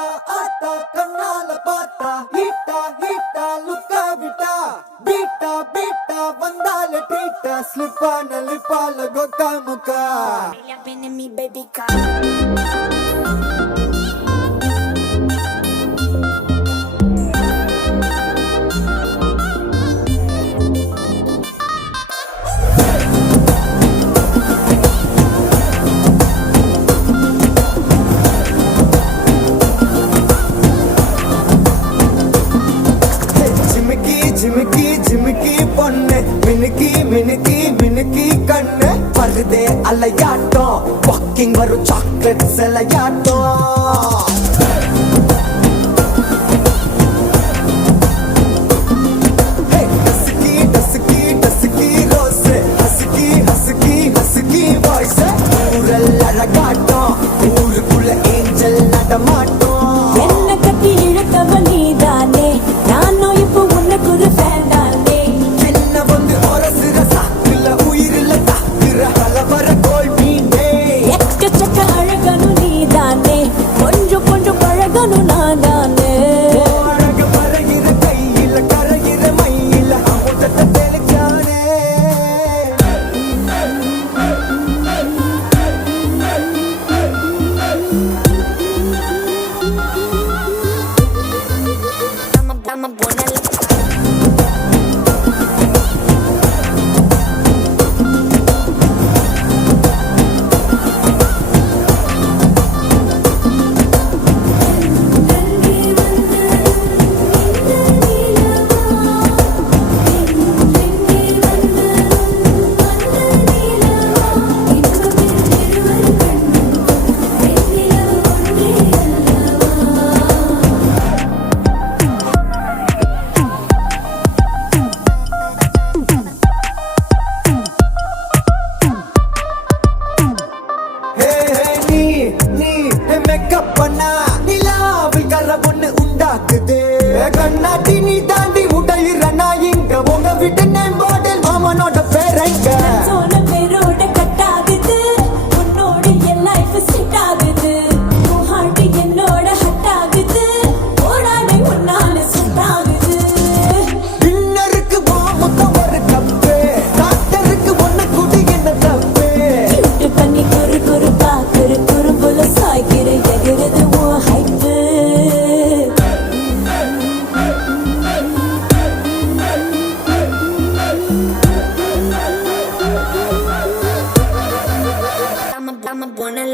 ஆத்தா ஆத்தா கண்ணால பார்த்தா ஹீட்டா ஹீட்டா லுக்கா விட்டா பீட்டா பீட்டா வந்தால ட்ரீட்டா ஸ்லிப்பான லிப்பால கொக்கா முக்கா baby ஜிமிக்கி ஜிமிக்கி பொண்ணு மினுக்கி மினுக்கி மினுக்கி கண்ணு வருதே அலையாட்டம் வாக்கிங் வரும் சாக்லேட் சிலையாட்டம் ஊருக்குள்ள ஏஞ்சல் நடமாட்டோம் என்ன கட்டி இழுத்தவ நீதானே நானும் இப்போ உனக்கு ஒரு ஃபேன் தானே என்ன வந்து ஒரசுற சாக்குல உயிரில தாக்குற கலவர கோல் மீனே எக்கச்சக்க அழகனு நீதானே கொஞ்சம் கொஞ்சம் பழகனும் நான் தானே அழக பழகிற கையில கரைகிற மயில அமுதத்தை தெளிச்சானே I'm a buena மேக்கப் பண்ணா நிலாவில் கர பொண்ணு உண்டாக்குது கண்ணாட்டி நீ தாண்டி உடையிறனா இங்க உங்க விட்டு நேம் பாட்டில் மாமனோட பேரங்க சோன பேரோட கட்டாகுது உன்னோட என் லைஃப் செட் ஆகுது உன் ஹார்ட் என்னோட ஹட் ஆகுது ஓடாடை உன்னால செட் ஆகுது டின்னருக்கு மொத்தம் ஒரு கப்பு டாக்டருக்கு ஒண்ணு குடி என்ன தப்பு கியூட் பண்ணி குறு குறு பாக்குற குறும்புல சாய்க்கிற எகிறது உன் ஹைப்பு I'm a buena